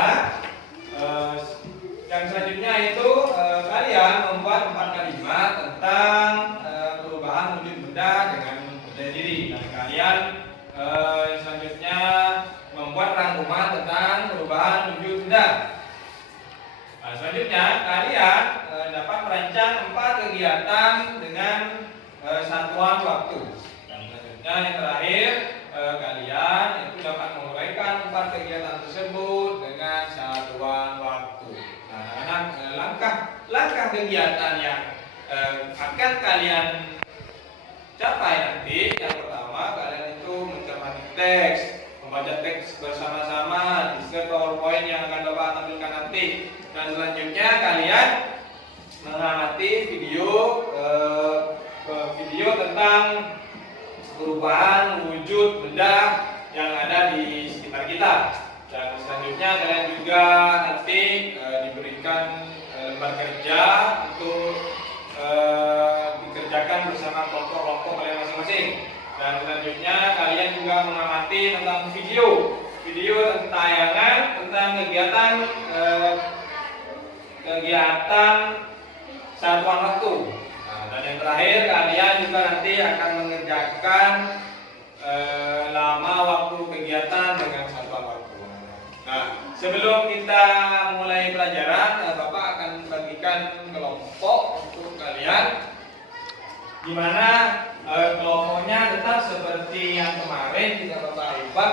Nah, yang selanjutnya itu kalian membuat 4 kalimat tentang perubahan wujud benda dengan benda diri. Dan kalian yang selanjutnya membuat rangkuman tentang perubahan wujud benda. Nah, selanjutnya kalian dapat merancang 4 kegiatan dengan satuan waktu. Dan selanjutnya yang terakhir kalian itu dapat menguraikan 4 kegiatan tersebut dengan satuan waktu. Nah, langkah kegiatan yang akan kalian capai nanti, yang pertama kalian itu mencermati teks, membaca teks bersama-sama di PowerPoint yang akan Bapak tampilkan nanti. Dan selanjutnya kalian mengamati video tentang perubahan wujud benda yang ada di sekitar kita. Dan selanjutnya kalian juga nanti diberikan lembar kerja untuk dikerjakan bersama kelompok-kelompok kalian masing-masing. Dan selanjutnya kalian juga mengamati tentang video tayangan tentang kegiatan satuan waktu. Dan yang terakhir kalian juga nanti akan mengerjakan lama waktu kegiatan dengan satuan waktu. Nah, sebelum kita mulai pelajaran, Bapak akan bagikan kelompok untuk kalian, di mana kelompoknya tetap seperti yang kemarin kita Bapak lipat.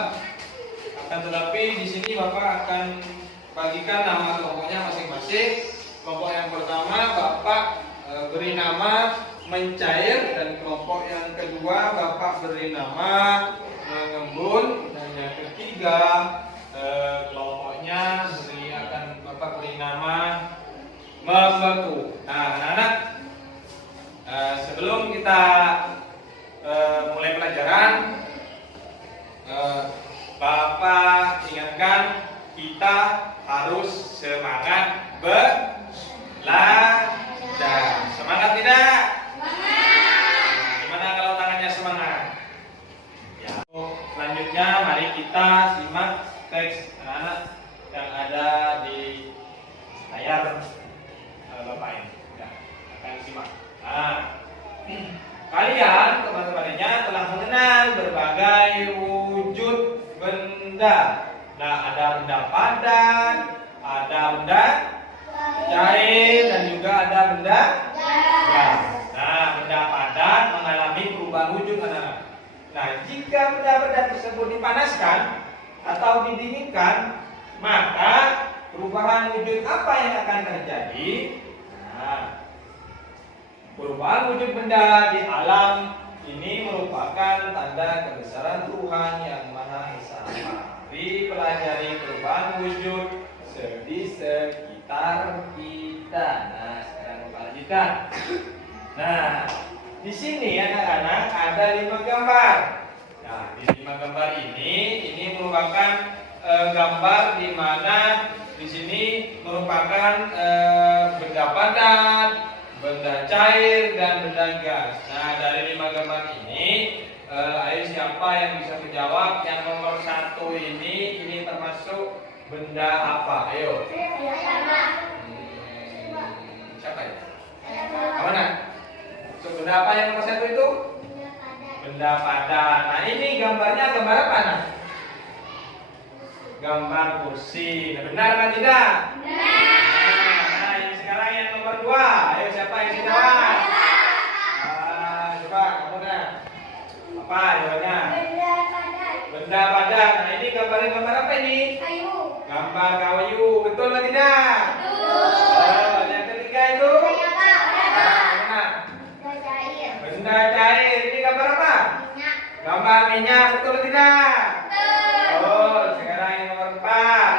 Akan tetapi di sini Bapak akan bagikan nama kelompoknya masing-masing. Kelompok yang pertama Bapak beri nama mencair, dan kelompok yang kedua Bapak beri nama mengembun, dan yang ketiga kelompoknya akan Bapak beri nama membeku. Nah, anak-anak, sebelum kita mulai pelajaran, Bapak ingatkan kita harus semangat belajar. Semangat tidak? Semangat. Gimana kalau tangannya semangat? Ya. Selanjutnya mari kita simak teks anak-anak yang ada di layar Bapak ini. Ya, akan simak. Nah, kalian teman-temannya telah mengenal berbagai wujud benda. Nah, ada benda padat, ada benda cair, dan juga ada benda gas. Nah, benda padat mengalami perubahan wujud, anak-anak. Nah, jika benda-benda tersebut dipanaskan atau didinginkan, maka perubahan wujud apa yang akan terjadi? Nah, perubahan wujud benda di alam ini merupakan tanda kebesaran Tuhan yang Maha Esa. Mari pelajari perubahan wujud di sekitar kita. Nah, sekarang kita lanjutkan. Nah, di sini anak-anak ada 5 gambar. Nah, di 5 gambar ini merupakan gambar di mana di sini merupakan benda padat, benda cair, dan benda gas. Nah, dari 5 gambar ini, ayo siapa yang bisa menjawab? Yang nomor 1 ini termasuk benda apa? Ayo. Siapa ya? Mana? Benda apa yang nomor 1 itu? Benda padat. Nah, ini gambarnya gambar apa, nak? Gambar kursi. Nah, benar kan tidak? Nah, yang sekarang yang nomor 2. Ayo siapa yang bisa jawab? Coba kamu dah. Apa jawabannya? Benda padat. Nah, ini gambar apa ini? Kayu. Gambar kayu. Betul atau tidak? Betul. Yang ketiga itu? Mana? Benda cair. Ini gambar apa? Minyak. Gambar minyak. Betul atau tidak? Betul. Sekarang yang nomor 4.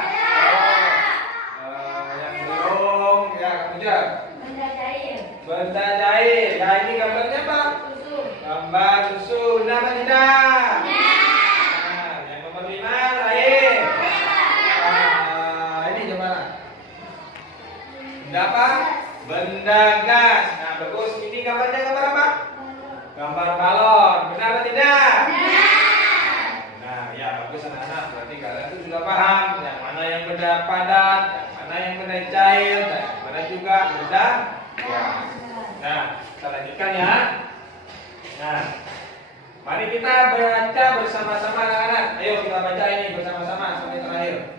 Yang belum. Ya, kamu jawab. Benda cair. Benda cair. Ya, ini gambarnya apa? Susu. Gambar susu. Benar atau tidak? Nah, yang nomor 5 terakhir. Ini gimana? Benda apa? Benda gas. Nah, bagus. Ini gambarnya gambar apa? Gambar balon. Benar atau tidak? Nah, ya bagus bagus anak-anak. Berarti kalian itu sudah paham yang mana yang benda padat, yang mana yang benda cair, dan yang mana juga benda gas. Nah, kita lanjutkan ya. Nah, mari kita baca bersama-sama anak-anak. Ayo kita baca ini bersama-sama sampai terakhir.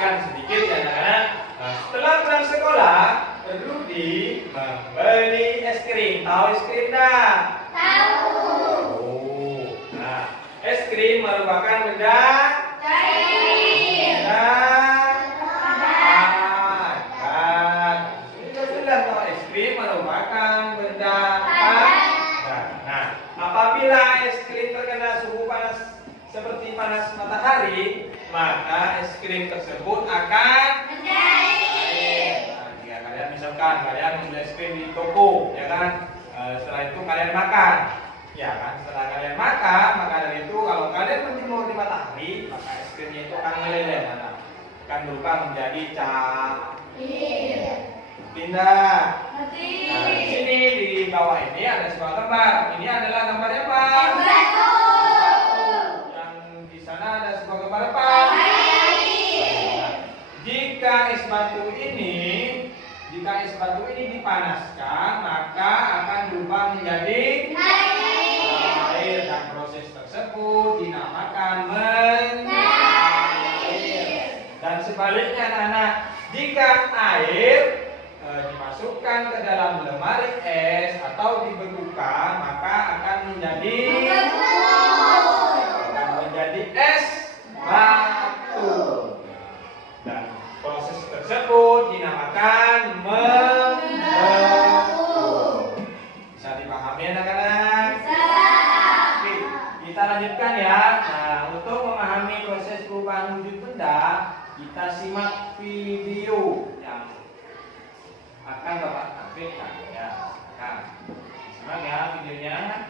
Sedikit ya anak-anak. Nah, setelah pulang sekolah perlu membeli es krim. Tahu es krim dah? Tahu. Oh, nah es krim merupakan benda cair. Itu sudah tahu es krim merupakan benda padat. Nah, apabila es krim terkena suhu panas seperti panas matahari, maka es krim tersebut akan mencair. Nah, jika kalian misalkan kalian membeli es krim di toko, ya kan, setelah itu kalian makan, ya kan, setelah kalian makan, maka dari itu kalau kalian menjemur di matahari, maka es krimnya itu akan meleleh, akan berubah menjadi cair. Pindah. Nah, di sini di bawah ini ada sebuah gambar. Ini adalah gambar apa? Ada sebuah gambar apa? Jika es batu ini dipanaskan, maka akan berubah menjadi air, dan proses tersebut dinamakan mencair. Dan sebaliknya anak-anak, jika air dimasukkan ke dalam lemari es atau dibekukan, maka akan menjadi es batu, dan proses tersebut dinamakan membeku. Bisa dipahami anak-anak? Oke, kita lanjutkan ya. Nah, untuk memahami proses perubahan wujud benda, kita simak video yang akan Bapak tampilkan ya. Nah, simak ya videonya.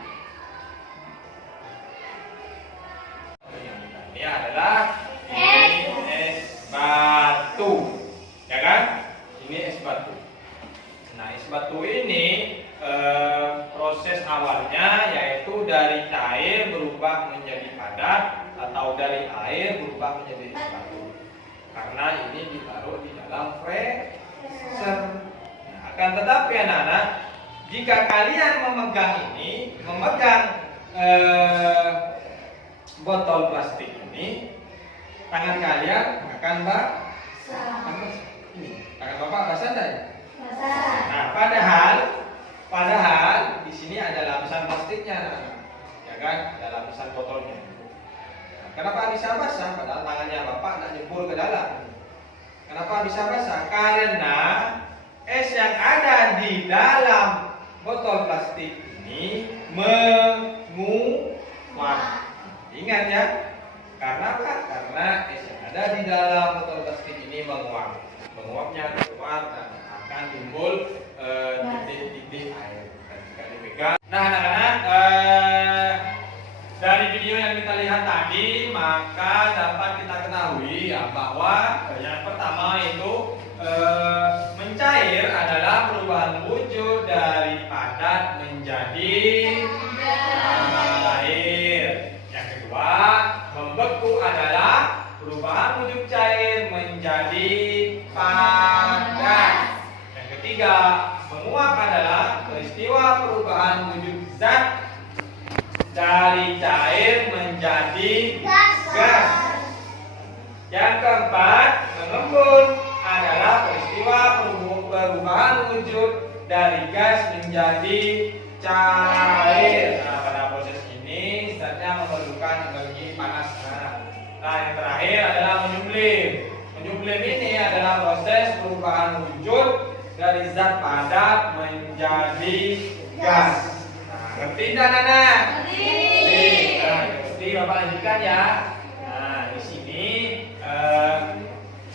Ini adalah es batu, ya kan? Ini es batu. Nah, es batu ini proses awalnya yaitu dari cair berubah menjadi padat atau dari air berubah menjadi es batu. Karena ini ditaruh di dalam freezer. Nah, akan tetapi anak-anak, jika kalian memegang botol plastik ini, tangan kalian akan basah. Tangan Bapak basah enggak ya? Basah. Nah, padahal di sini ada lapisan plastiknya, ya kan? Ada lapisan botolnya. Nah, kenapa bisa basah? Padahal tangannya Bapak tidak nyebur ke dalam. Kenapa bisa basah? Karena es yang ada di dalam botol plastik ini menguap. Ingat ya, karena apa? Karena es yang ada di dalam botol plastik ini menguap. Menguapnya keluar dan akan timbul titik-titik air. Dan jika dipegang. Nah anak-anak, dari video yang kita lihat tadi, maka dapat kita ketahui ya bahwa yang pertama itu mencair adalah perubahan wujud dari padat menjadi air. Yang kedua, membeku adalah perubahan wujud cair menjadi padat. Yang ketiga, menguap adalah peristiwa perubahan wujud zat dari cair menjadi gas. Yang keempat, mengembun adalah peristiwa perubahan wujud dari gas menjadi cair. Nah, pada proses ini zatnya memerlukan energi panas. Nah, yang terakhir adalah menyublim. Menyublim ini adalah proses perubahan wujud dari zat padat menjadi gas. Nah, ngerti tidak anak? Ngerti. Nah, ngerti, Bapak lanjutkan ya. Nah, di sini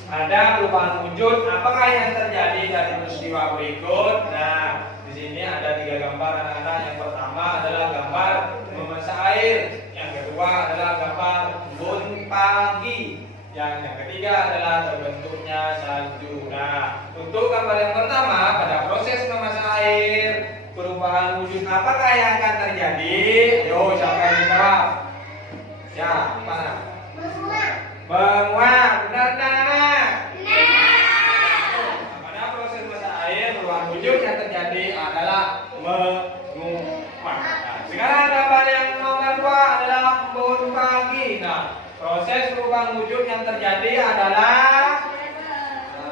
ada perubahan wujud. Apakah yang terjadi dari peristiwa berikut? Nah, di sini ada 3 gambar anak-anak. Yang pertama adalah gambar memasak air. Yang kedua adalah gambar embun pagi. Yang ketiga adalah terbentuknya salju. Nah, untuk gambar yang pertama, pada proses memasak air, perubahan wujud apakah yang akan terjadi? Yo, siapa yang jawab? Ya, mana? Menguap. Benar dan anak? Benar. Pada proses memasak air, perubahan wujud yang terjadi adalah menguap. Nah, sekarang gambar yang nomor 2 adalah embun pagi. Nah, proses perubahan wujud yang terjadi adalah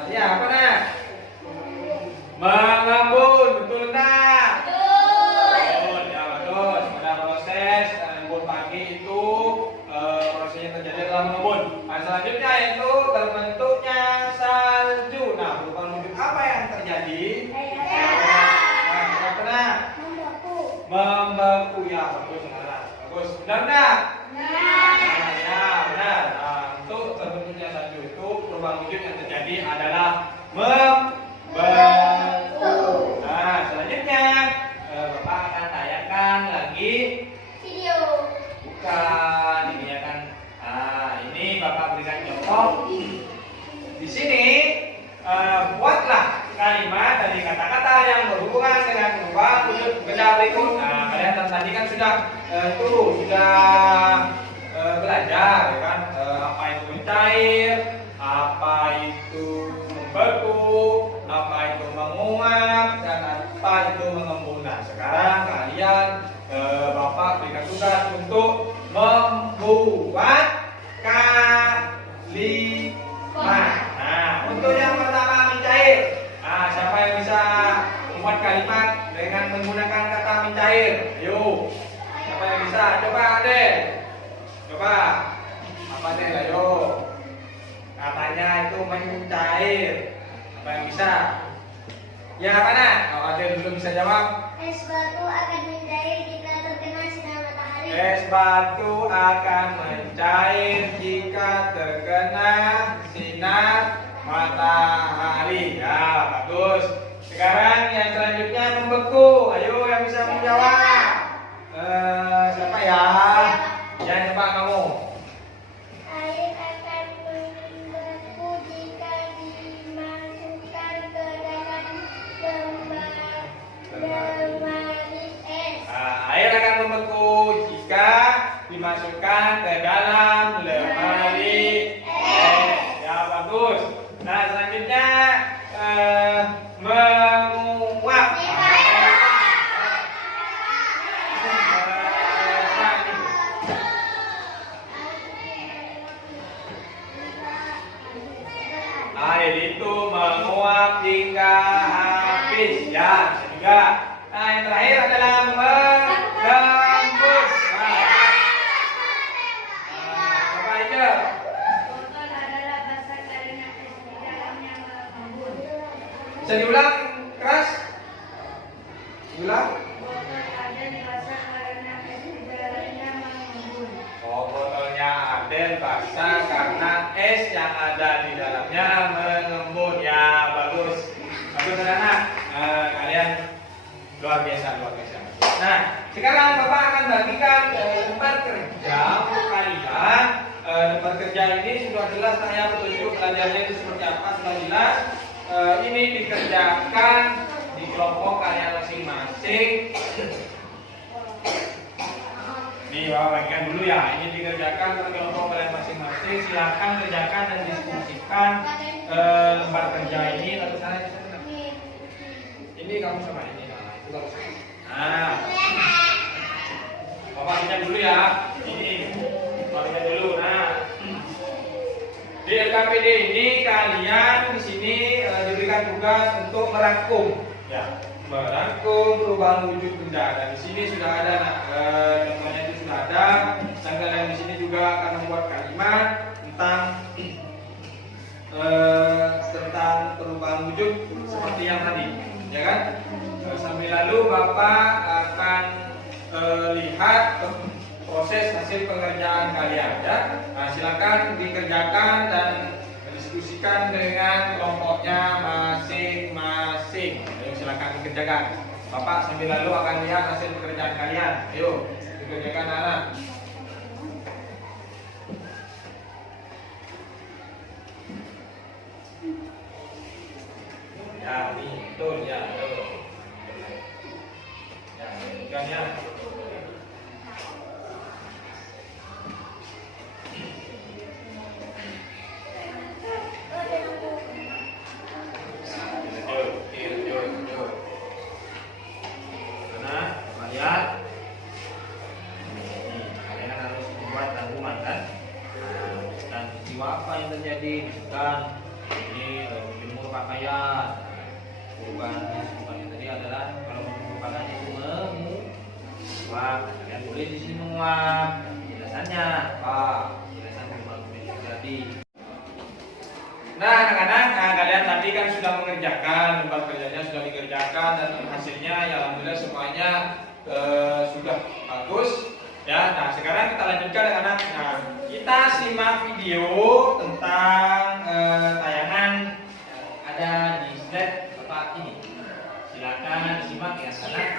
ya apa nak? Mengembun, betul tak? Betul, ya betul. Pada proses embun pagi itu proses yang terjadi adalah mengembun. Nah, selanjutnya yaitu terbentuknya salju. Nah, perubahan wujud apa yang terjadi? Nah, apa nak? Membeku, ya bagus, bagus. Benar tak? Benar. Untuk terbentuknya salju itu perubahan wujud yang terjadi adalah membeku. Nah, selanjutnya Bapak akan tayangkan lagi video. Bukan, ini ya kan. Nah, ini Bapak berikan contoh. Di sini buatlah kalimat dari kata-kata yang berhubungan dengan perubahan wujud benda berikut. Nah, kalian tadi kan sudah belajar ya kan, apa itu mencair, apa itu membeku, apa itu menguap, dan apa itu mengembun. Nah, sekarang kalian Bapak berikan tugas untuk membuat kalimat. Nah, untuk yang pertama mencair. Nah, siapa yang bisa membuat kalimat dengan menggunakan kata mencair? Ayo, siapa yang bisa? Coba Ade. Coba. Apa Ade? Ayo. Katanya itu mencair. Apa yang bisa? Ya, mana? Kalau Ade belum bisa jawab. Es batu akan mencair jika terkena sinar matahari. Es batu akan mencair jika terkena sinar matahari. Ya, bagus. Sekarang yang selanjutnya membeku. Ayo yang bisa menjawab. Siapa ya? Ya, coba kamu. Air akan membeku jika dimasukkan ke dalam lemari es. Air akan membeku jika dimasukkan ke dalam lemari es. Ya, bagus. Nah, selanjutnya menguap. Air itu menguap hingga habis. Ya, juga. Nah, yang terakhir adalah menggembus. Coba aja. Botol adalah basah karena es di dalamnya mengembun. Bisa diulang keras? Diulang? Botol ada basah karena es di dalamnya mengembun. Oh, botolnya Adel basah karena es yang ada di dalamnya mengembun. Ya, bagus. Bagus anak-anak. Kalian luar biasa. Nah, sekarang Bapak akan bagikan tempat kerja untuk kalian. Tempat kerja ini sudah jelas saya petunjuk belajarnya itu seperti apa, sudah jelas. Ini dikerjakan di kelompok kalian masing-masing. Nih, Bapak bagikan dulu ya. Ini dikerjakan ke kelompok kalian masing-masing. Silakan kerjakan dan diskusikan lembar kerja ini. Lalu sana ini kamu sama ini. Nah, itu kamu sama. Nah, Bapak bagikan dulu ya. Ini bagikan dulu. Nah, di LKPD ini kalian di sini diberikan tugas untuk merangkum, ya, merangkum perubahan wujud benda. Dan di sini sudah ada, contohnya itu sudah ada. Dan kalian di sini juga akan membuat kalimat tentang perubahan wujud seperti yang tadi. proses hasil pengerjaan kalian ya. Nah, silakan dikerjakan dan diskusikan dengan kelompoknya masing-masing. Ayo silakan dikerjakan. Bapak sambil lalu akan lihat hasil pekerjaan kalian. Ayo dikerjakan anak. Ya, ini betul ya. Betul. Ya, bukan ya. Apa yang terjadi misalkan ini menjemur pakaian, bukan yang tadi adalah kalau menjemur pakaian itu menguap, kalian tulis di sini menguap penjelasannya apa, penjelasan yang terjadi. Nah anak-anak, kalian tadi kan sudah mengerjakan, tempat kerjanya sudah dikerjakan dan hasilnya ya alhamdulillah semuanya sudah bagus ya. Nah sekarang kita lanjutkan anak-anak. Nah, kita simak video tentang tayangan ada di slide Bapak ini. Silakan simak ya anak.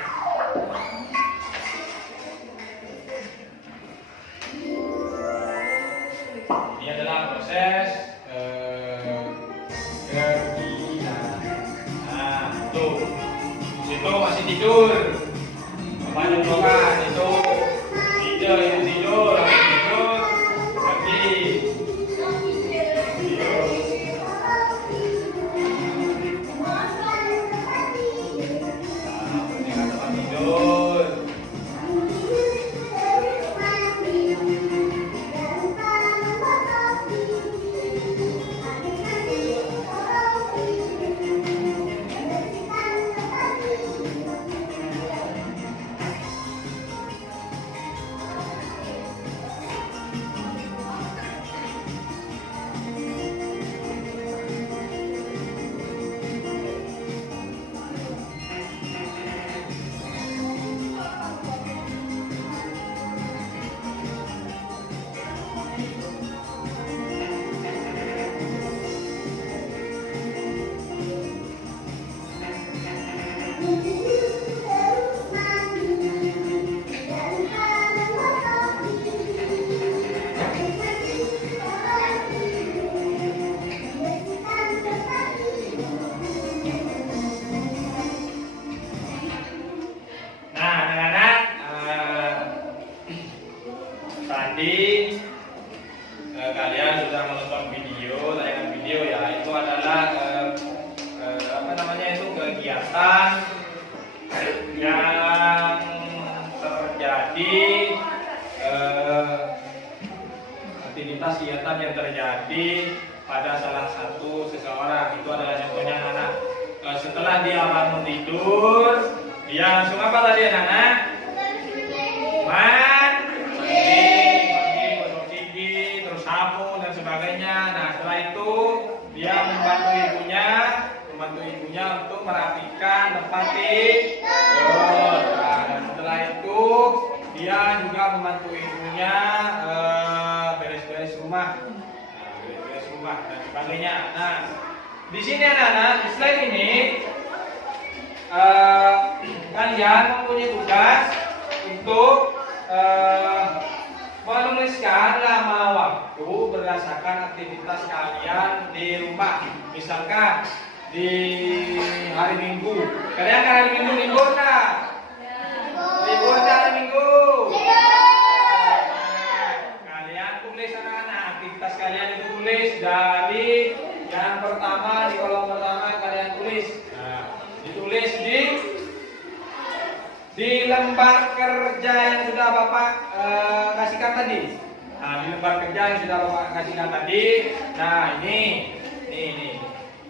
Ini adalah proses kerjaan. Nah, tuh. Situ masih tidur. Bapak jempolkan itu. Tidur, tidur. Tadi kalian sudah menonton video, tayangan video ya, itu adalah apa namanya itu kegiatan yang terjadi, aktivitas kegiatan yang terjadi pada salah satu seseorang. Itu adalah contohnya anak setelah dia bangun tidur, dia langsung apa tadi anak? Nah setelah itu dia membantu ibunya untuk merapikan tempat tidur. Nah, dan setelah itu dia juga membantu ibunya beres-beres rumah, beres-beres rumah dan sebagainya. Nah di sini anak-anak di slide ini kalian mempunyai tugas untuk menuliskan lama waktu berdasarkan aktivitas kalian di rumah. Misalkan di hari Minggu, kalian kan hari Minggu libur nggak? Libur nggak hari Minggu? Kalian tulis anak-anak, aktivitas kalian itu tulis dari yang pertama di kolom pertama kalian tulis. Nah, ditulis di lembar kerja yang sudah Bapak kasihkan tadi. Nah, di lembar kerja yang sudah Bapak kasihkan tadi. Nah, ini.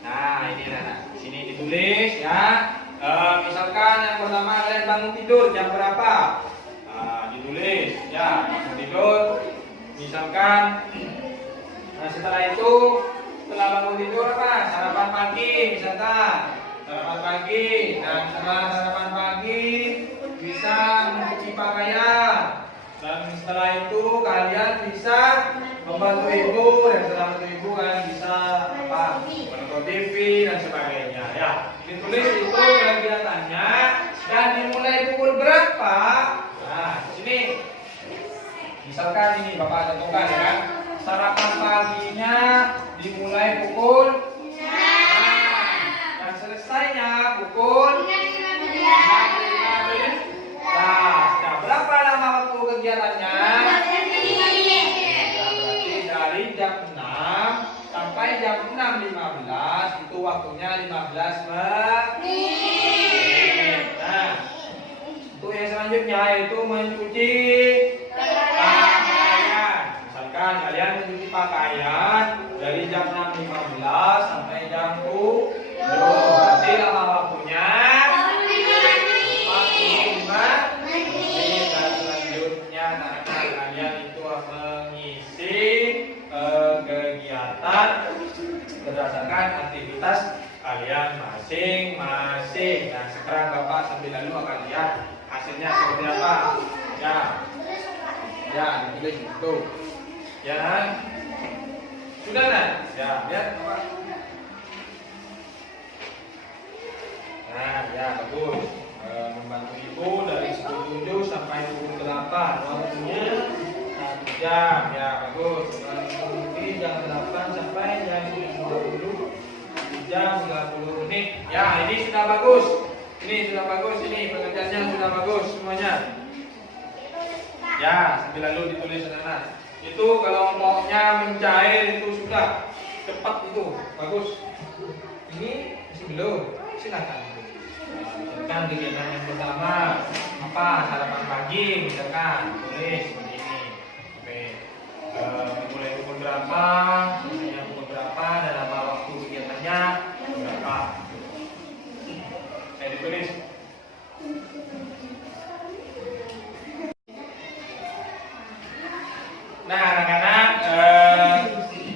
Nah, ini nah. Di sini ditulis ya. Misalkan yang pertama kalian bangun tidur jam berapa? Nah, ditulis ya, bangun tidur. Misalkan setelah itu setelah bangun tidur apa? Sarapan pagi misalkan. Sarapan pagi. Nah, setelah sarapan pagi bisa mencuci pakaian. Dan setelah itu kalian bisa membantu ibu, dan setelah membantu ibu kalian bisa apa? Menonton TV dan sebagainya. Ya, ditulis itu kegiatannya dan dimulai pukul berapa? Nah, sini. Misalkan ini Bapak tentukan ya kan. Sarapan paginya dimulai pukul dan selesainya pukul 6.15. Nah, berapa lama waktu kegiatannya? Berarti dari jam 6 sampai jam 6.15 itu waktunya 15 menit. Nah, untuk yang selanjutnya yaitu mencuci pakaian. Misalkan kalian mencuci pakaian dari jam 6.15 sampai jam 7. Berarti lama waktunya 45 menit. Dan selanjutnya kalian itu mengisi kegiatan berdasarkan aktivitas kalian masing-masing. Nah, sekarang Bapak sambil lalu akan lihat hasilnya seperti apa. Ya, ditulis itu. Ya, sudah kan? Ya, lihat Bapak. Nah, ya bagus. Membantu ibu dari pukul 7 sampai pukul 8. Waktunya 1 jam. Ya, bagus. Mungkin jam 8 sampai jam 10. Jam 30 menit. Ya, ini sudah bagus. Ini sudah bagus. Ini pekerjaannya sudah bagus semuanya. Ya, sambil lalu ditulis anak-anak. Itu kalau maunya mencair itu sudah cepat itu. Bagus. Ini masih belum. Silakan. Misalkan kegiatan yang pertama apa? Sarapan pagi misalkan. Tulis seperti ini. Oke. Mulai pukul berapa? Selesainya pukul berapa? Dan lama waktu kegiatannya berapa? Saya ditulis. Nah, anak-anak,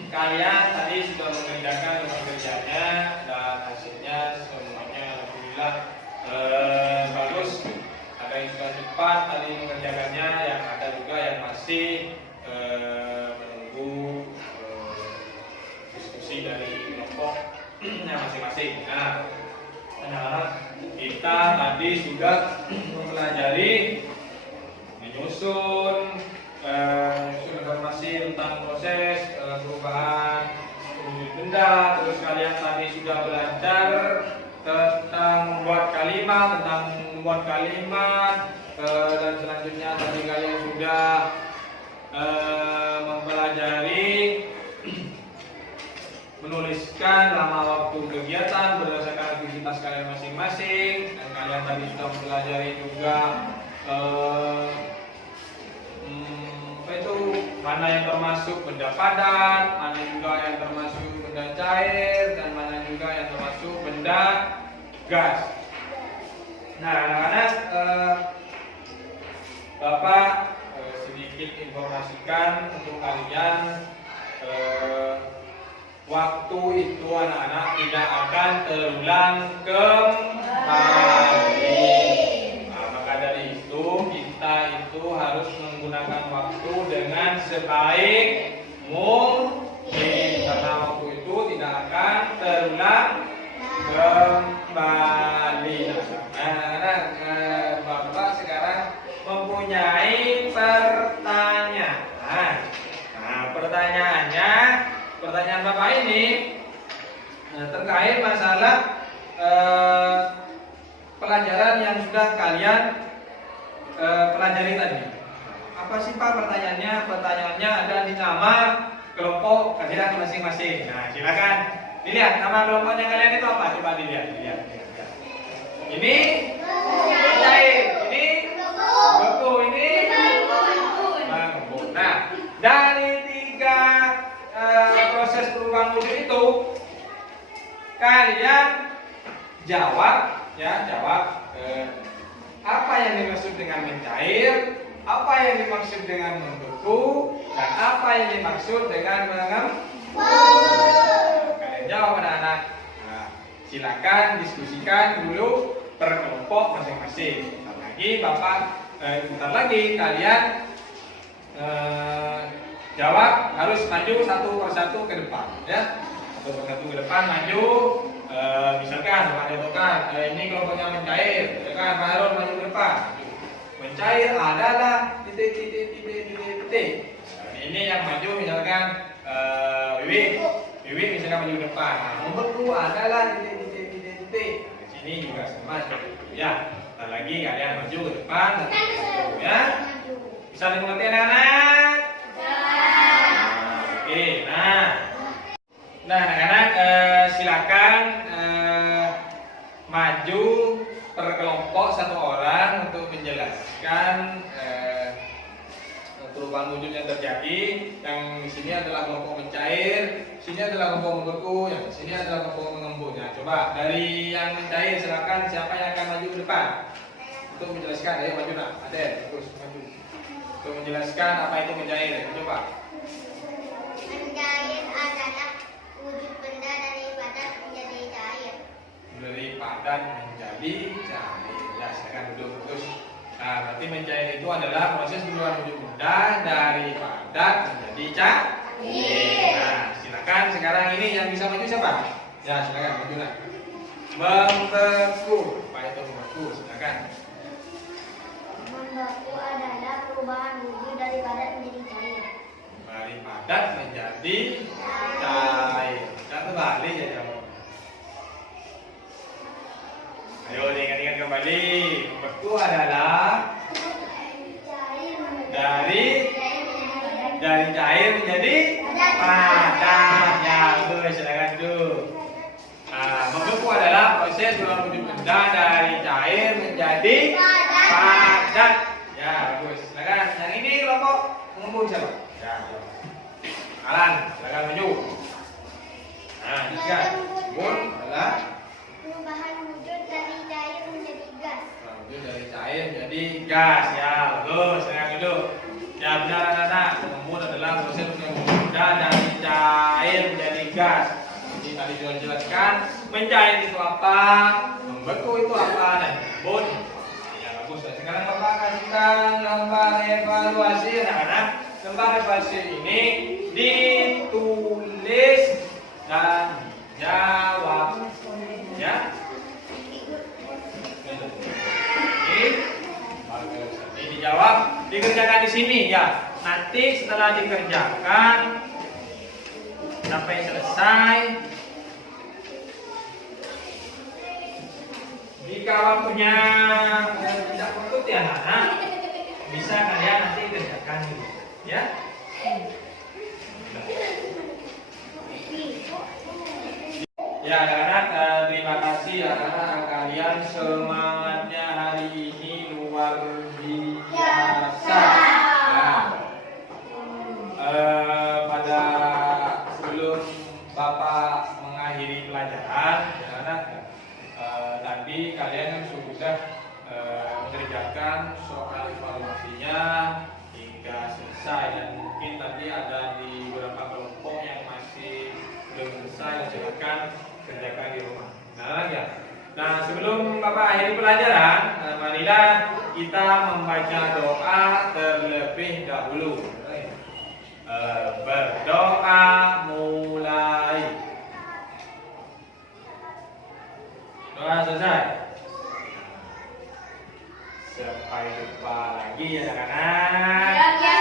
kalian tadi sudah mengerjakan pekerjaannya dan hasilnya semuanya alhamdulillah bagus. Ada yang sudah cepat tadi mengerjakannya, yang ada juga yang masih menunggu diskusi dari kelompoknya masing-masing. Nah, anak-anak, kita tadi sudah mempelajari menyusun informasi tentang proses perubahan wujud benda. Terus kalian tadi sudah belajar tentang membuat kalimat, dan selanjutnya tadi kalian sudah mempelajari menuliskan lama waktu kegiatan berdasarkan aktivitas kalian masing-masing, dan kalian tadi sudah mempelajari juga mana yang termasuk benda padat, mana juga yang termasuk benda cair, dan mana juga yang termasuk benda gas. Nah, anak-anak, Bapak sedikit informasikan untuk kalian, waktu itu anak-anak tidak akan terulang kembali. Maka dari itu kita itu harus menggunakan waktu dengan sebaik mungkin, karena waktu itu tidak akan terulang kembali. Nah, Bapak sekarang mempunyai pertanyaan. Nah, pertanyaan Bapak ini terkait masalah pelajaran yang sudah kalian pelajari tadi. Apa sih Pak pertanyaannya? Pertanyaannya ada di nama kelompok kalian masing-masing. Nah, silakan dilihat nama kelompoknya kalian itu apa? Coba dilihat. Ini cair, ini beku, ini mengembun. Nah, dari tiga proses perubahan wujud itu kalian jawab apa yang dimaksud dengan mencair, apa yang dimaksud dengan membeku, dan apa yang dimaksud dengan mengembun. Kalian jawab anak-anak. Nah, silakan diskusikan dulu per kelompok masing-masing. Bentar lagi kalian jawab harus maju satu persatu ke depan, ya. Satu persatu ke depan maju. Misalkan ada tokan, ini kelompoknya mencair, ya kan? Pak Harun maju ke depan. Mencair adalah titik. Ini yang maju misalkan Wiwi misalkan maju ke depan. Nah, membeku adalah titik. Di sini juga sama seperti itu, ya. Sebentar lagi kalian maju ke depan, ya. Bisa dimengerti anak-anak? Oke, nah anak-anak silakan maju per kelompok satu orang untuk menjelaskan perubahan wujud yang terjadi. Yang di sini adalah kelompok mencair, sini adalah kelompok membeku, yang di sini adalah kelompok mengembun. Nah, coba dari yang mencair silakan siapa yang akan maju ke depan untuk menjelaskan. Ayo maju nak, Adel, terus maju untuk menjelaskan apa itu mencair. Coba. Mencair adalah wujud benda dari padat menjadi cair. Dari padat menjadi cair. Ya, silakan duduk terus. Nah, berarti mencair itu adalah proses perubahan wujud benda dari padat menjadi cair. Nah, silakan sekarang ini yang bisa maju siapa? Ya, silakan maju lah. Membeku. Apa itu membeku? Silakan. Membeku adalah perubahan wujud dari padat menjadi cair. Dari padat menjadi cair. Kita terbalik ya kamu. Ayo diingat-ingat kembali. Membeku adalah dari cair menjadi padat. Ya, betul. Silakan duduk. Nah, membeku adalah proses perubahan wujud benda dari cair menjadi padat. Ya, bagus. Silakan. Yang ini kelompok mengembun siapa? Ya. Alan, silakan maju. Nah, silakan. Mengembun adalah perubahan wujud dari cair menjadi gas. wujud dari cair menjadi gas. Ya, bagus. Silakan duduk. Ya, benar anak-anak. Mengembun adalah proses perubahan wujud benda dari cair menjadi gas. Jadi tadi sudah dijelaskan mencair itu apa, membeku itu apa, dan mengembun. Ya, bagus. Sekarang Bapak kasihkan gambar evaluasi anak-anak. Gambar evaluasi ini ditulis dan dijawab, ya. Ini dijawab, dikerjakan di sini, ya. Nanti setelah dikerjakan sampai selesai, jika waktunya tidak perlu ya anak, bisa kalian nanti kerjakan dulu, ya. Ya anak-anak, terima kasih anak-anak, kalian semangatnya hari ini luar biasa. Pada sebelum Bapak mengakhiri pelajaran, ya anak, tadi kalian sudah mengerjakan soal evaluasinya hingga selesai, dan mungkin tadi ada di beberapa kelompok yang masih belum selesai. Silakan kerjakan di rumah. Nah, sebelum Bapak akhiri pelajaran, marilah kita membaca doa terlebih dahulu. Berdoa mulai. Doa selesai. Sampai jumpa lagi ya anak-anak.